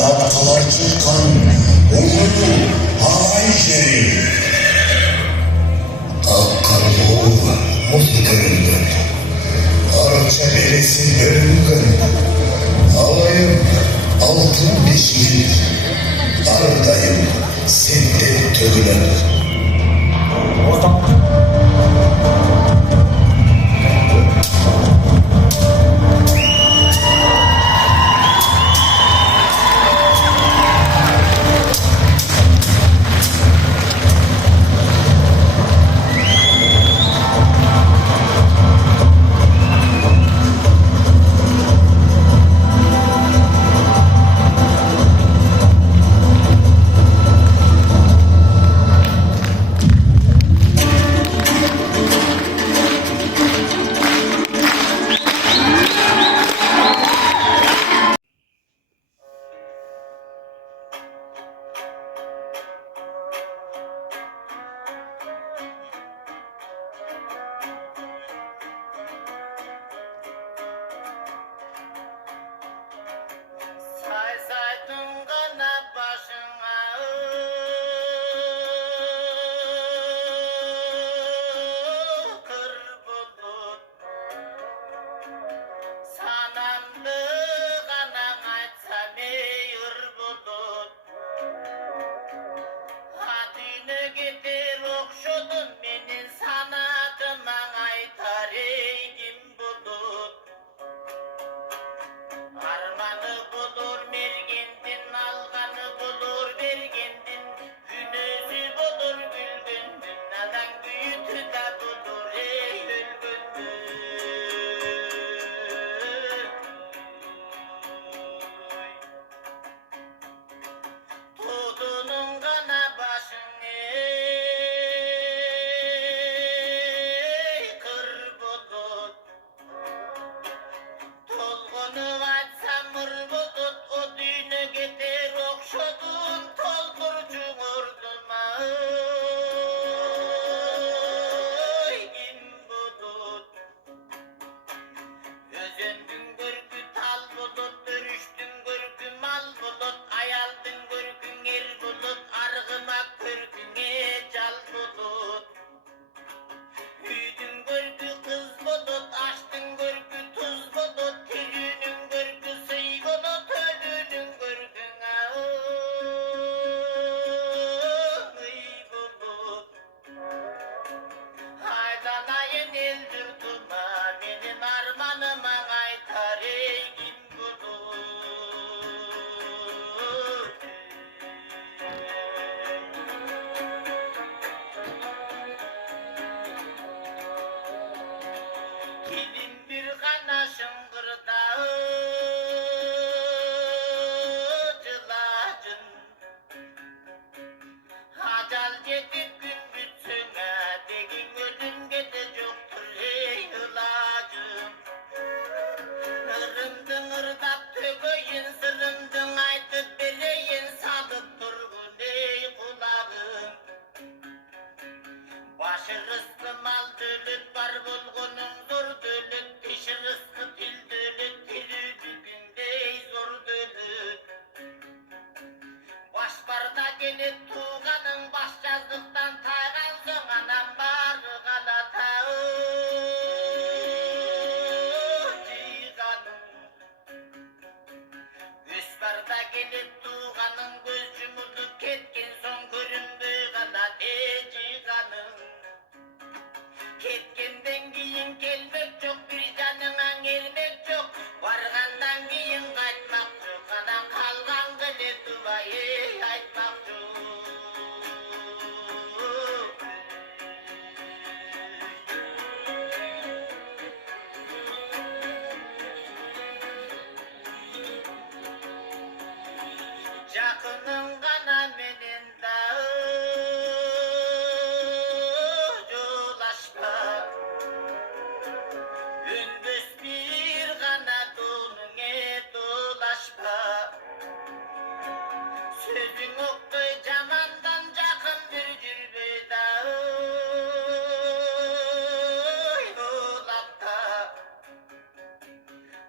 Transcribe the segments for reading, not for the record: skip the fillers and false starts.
Dağlar çıkan uğurlu halay şeri. Akkarlı muhtemelen. Arça beresi bölümden. Havayım altın beşiği. Ardayım sende tögülen.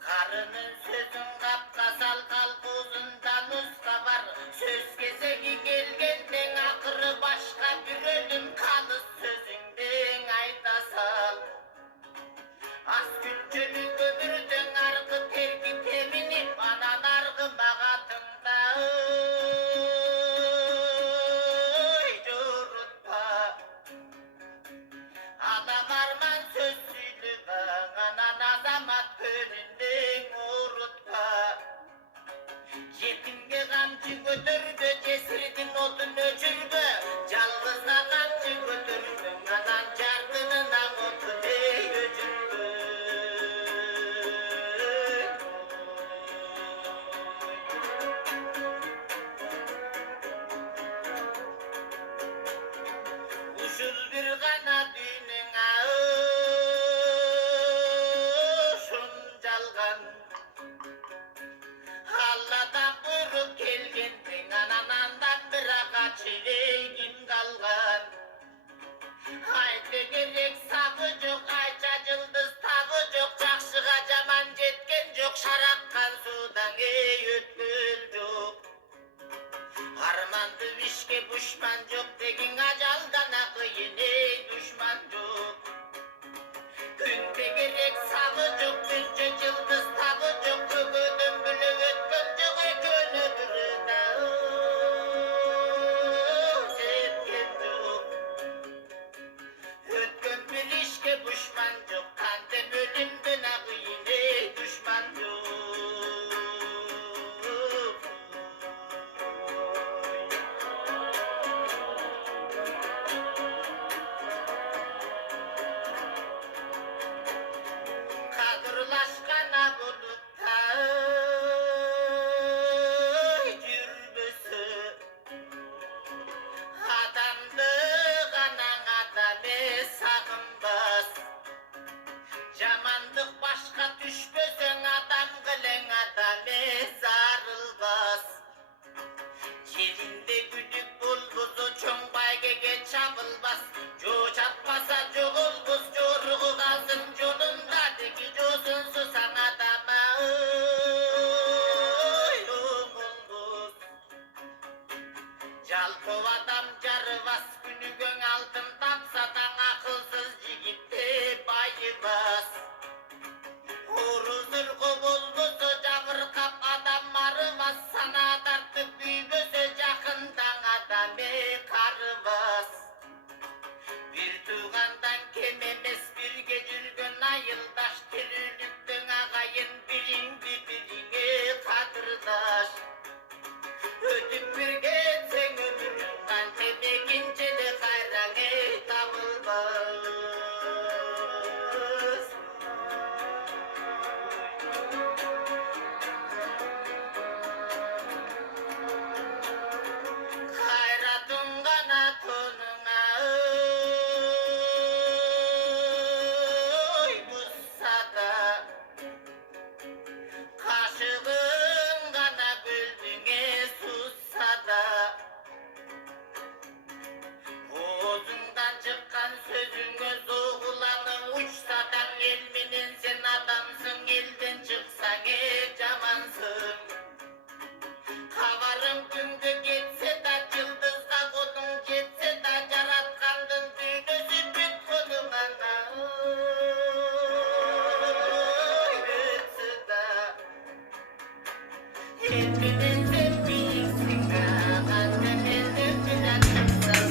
Karının sözün kapkasal kalk uzundan Yetimge kamçı götürdü, cesridin otun öçürdü. Жалғызға камчы көтөрдүң, анан жардынына отун өчүрдү. Ушул бир гана дүйнөңө жалган. Алладан буйрук келгендиң, анан андан бирага чирегим калган. Айты керек сабы жок, айча жылдыз табы жок, жакшыга жаман жеткен жок, шараккан суудан өткөл жок. Арманды бишке бушман жок дегин, ажалдан акыйын душман жок. Күнге керек сабы жок, күнчө жылдыз табы жок, көгөдөн бүлөп өткөн жок, экөөнө бирда жеткен жок. Өткөн бир ишке бушман жок, кантем өлүмдөн акыйын душман жок. Kadırlaşkan bulutta жүрбөсө, адамды ганан адам сагынбас. Жамандык башка түшпөсөң, адам кылең адам зарылбас. Жеринде күдүк болбосо, чоң байгеге чабылбас. Жо чаппаса жоголбос, жоругу калсын жолунда, деги жосунсуз аң адама оңолбос. Жалпоо адам жарыбас, күнүгөң алтын тапса таң, акылсыз жигитте байыбас. Орузурго болбосо жабыркап адам арыбас, сана тартып күйбөсө жакындаң адам карыбас. Бир туугандан кем эмес, бирге жүргөн айылдаш, тирүүлүктүң агайын, бириңди бириңе кадырдаш. Өтүп бир кетсең өмүрүң, кантем экинчиде кайраң табылбас. Кайратың гана тонуңа бузса да, кашыгың гана көлдүңө сузса да, оозуңдан чыккан сөзүңө зоогулаңың учса да, эл менен сен адамсың, элден чыксаң жамансың. Кабарың күнгө кетсе да, жылдызга колуң жетсе да, жараткандын дүйнөсү бүт колуңана өтсө да, эл менен сен бийиксиң, кантем элден менен чыксаң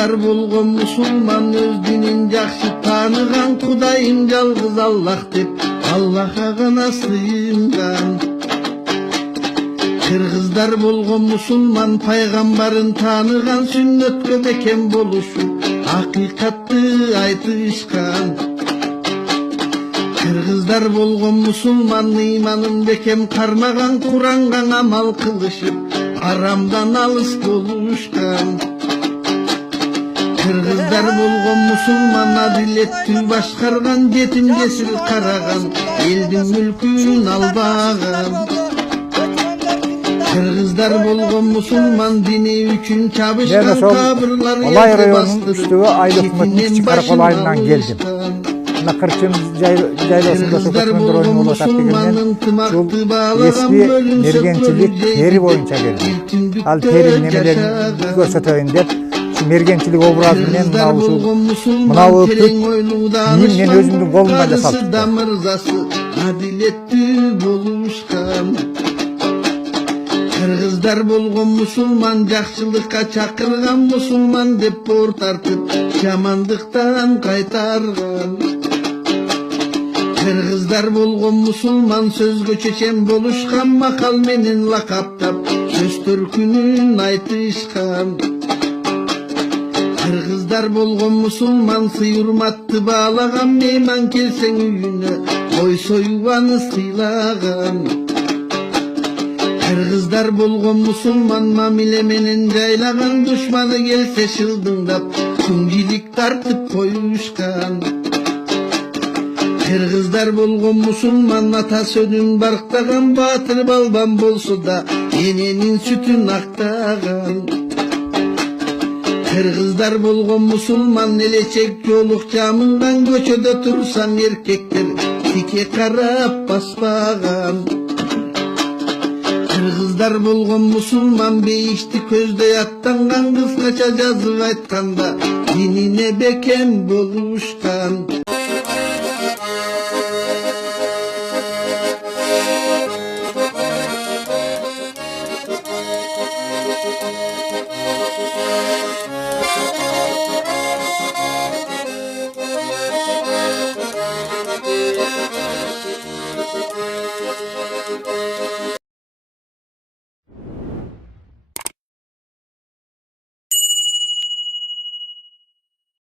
Kırgızlar болгон musulman öz dinin jakşı tanıgan Kudayım жалгыз Allah dep Allah'a gana sığıngan. Kırgızlar болгон musulman paygambarın tanıgan Sünnötkö beken boluşup hakikatты айтышкан. Kırgızlar болгон musulman imanın bekem karmagan Kur'an'gan amal kılışıp haramdan alыс boluşkan. Kırgızlar болгон musulman adiletти başkargan Jetim jesil karagan elдин mülkün albagan. Kırgızlar болгон musulman dini üçün çabışkan kabırları Olay yerge rayonunun üstüge aylık hükümetçi karakol ayından geldim. Kırçın Jaylosunda sokaklarında rolüm olarak degenden yol eski mergençilik teri boyunca geldim. Al teri nemelerini görsötöyün dep mergençilik obrazı bilen mınav öpüp men özümdün kolumdan jasaltıp. Kırgızlar болгон musulman jakşılıkka çakırgan musulman dep bor tartıp жамандыктан кайтарган. Kırgızlar болгон musulman sözgө чечен болушкан макал менен лакаптап сөз төркүнүн айтышкан. Kırgızlar болгон musulman сый урматты баалаган мейман келсең үйүнө кой союп аны сыйлаган. Kırgızlar болгон musulman mamile menen жайлаган душманы келсе шылдыңдап күңжилик тартып коюшкан. Kırgızlar болгон musulman ата сөнүн барктаган батыр балбан болсо да эненин сүтүн актаган. Kırgızlar болгон musulman элечек жолук жамылган көчөдө турсаң эркектер тике карап баспаган. Kırgızlar болгон musulman бейишти көздөй аттанган кыскача жазып айтканда динине бекем болушкан.